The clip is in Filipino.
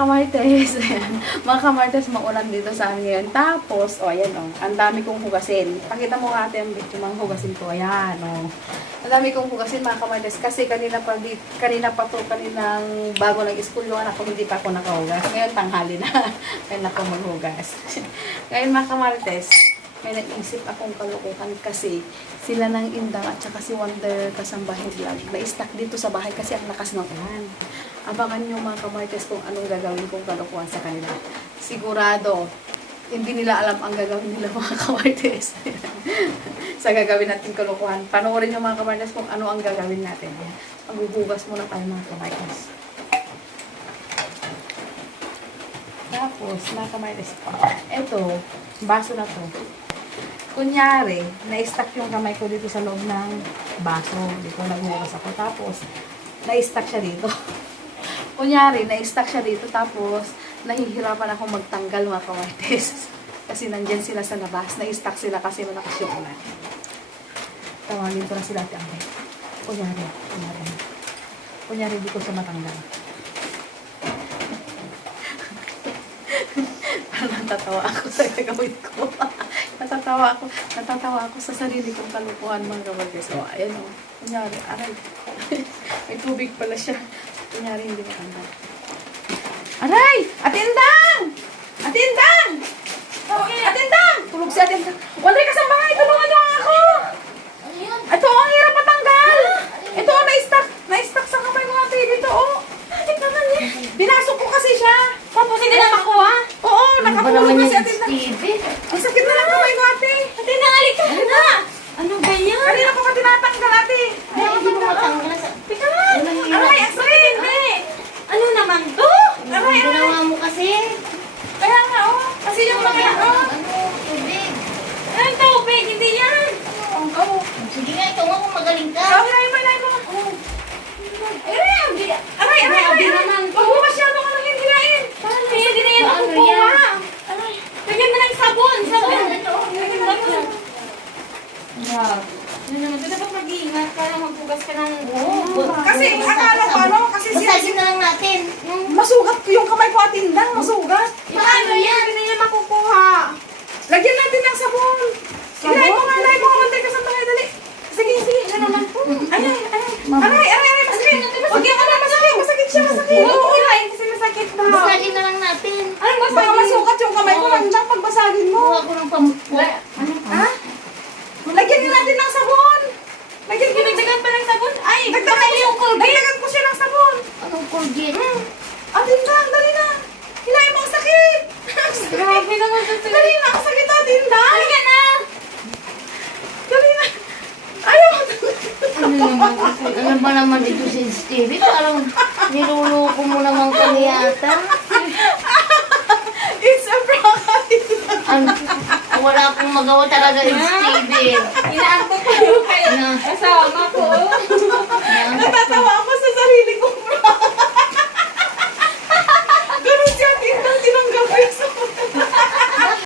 kamartes, ayan. mga kamartes, maulan dito sa amin ngayon. Tapos, o, oh, ayan, o, ang dami kong hugasin. Pakita mo ate ang yung mga hugasin ko, ayan, o. Ang dami kong hugasin, mga kamartes, kasi kanina pa, di, kanina pa to, kaninang bago nag-school yung anak ko, hindi pa ako nakahugas. Ngayon, tanghali na. Ngayon ako maghugas. ngayon, mga kamartes, may nag-isip akong kalukuhan kasi sila ng Indang at saka si Wonder Kasambahay Vlog na-stuck dito sa bahay kasi ang lakas ng ulan. Abangan nyo mga kamartes kung anong gagawin kong kalukuhan sa kanila. Sigurado, hindi nila alam ang gagawin nila mga kamartes. sa gagawin natin kalukuhan. Panoorin nyo mga kamartes kung ano ang gagawin natin. Maghuhugas muna tayo mga kamartes. Tapos, mga kamartes. Ito, baso na to. Kunyari, na-stuck yung kamay ko dito sa loob ng baso. Dito naghugas ako. Tapos, na-stuck siya dito. Kunyari, na-stuck siya dito. Tapos, nahihirapan ako magtanggal mga kamartes. Kasi nandyan sila sa labas. Na-stuck sila kasi malakas yung ulan. Tawagin ko na sila ate Amber. Kunyari, kunyari. Kunyari, di ko siya matanggal. Parang natatawa ako sa gagawin ko. Natatawa ako. Natatawa ako sa sarili kong kalukuhan mga kabarkes. So, ayan o. Kunyari, aray. May tubig pala siya. Kunyari, hindi matanggal. Aray! Atindang! Atindang! Atindang! Tulog si Atindang. Walay ka sa bahay. Tulungan niyo ako! Ito, ang hirap matanggal! Ito, na-stuck. Na-stuck sa kamay ko ate. Dito, oh. Ito naman niya. Pinasok ko kasi siya. Tapos hindi na makuha. Oo, Ano ba nakakulong naman kasi yan, ate. Stevie? Ang sakit na lang kamay ko ate. Ate, nalik ka na! Ano ba yan? Kanina ko ka tinatanggal ate. Ay, hindi mo matanggal. Teka lang. Ano yung hirap? Aray, ang sakit. Ano naman to? Aray, aray. Ginawa mo kasi. Kaya nga, oh. Kasi yung mga, oh. Ano, tubig. Ay, tubig, hindi yan. Oh, oh. Sige nga, ikaw nga kung magaling ka. Oh, hilahin mo, hilahin mo. Aray, hindi. Aray, aray, aray. aray. Huwag mo masyado ka nang hilahin. Paano Hindi na yan yan? Aray. Lagyan mo ng sabon. Sabon. Lagyan mo ng sabon. Ano naman, ito dapat mag-iingat para magbugas ka ng... Kasi akala ko ano, kasi siya, Masagin na lang natin. Yung masugat ko yung kamay ko atindang, masugat. Paano yan? Hindi na yan makukuha. Lagyan natin ng sabon. Ilay mo nga, ilay mo. Huwag ka sa bahay, dali. Sige, sige. Ano naman po? Ay, ay, ay. Aray, aray, aray, masakit. Huwag yan ka na, masakit. Masakit siya, masakit. Oo, ilain kasi masakit ba? Masagin na lang natin. Ano ba Baka masukat yung kamay ko lang dyan pag basagin mo. Kuha ko ng pamukha. Ha? Lagyan din natin ng sabon. Lagyan ko ng Dinagdagan pa ng sabon? Ay, Dagdagan ko yung Dagdagan ko siya ng sabon. Anong Colgate? Atindang, dali na. Hilahin mo ang sakit. Ang. Grabe naman Dali na, ang sakit atindang. Halika na! Ano ba naman ito si Stevie? Parang niluluko mo naman kami yata. It's a prank. Ano? Wala akong magawa talaga si Stevie. Inaantok ko kayo. Kasama ko. Natatawa ako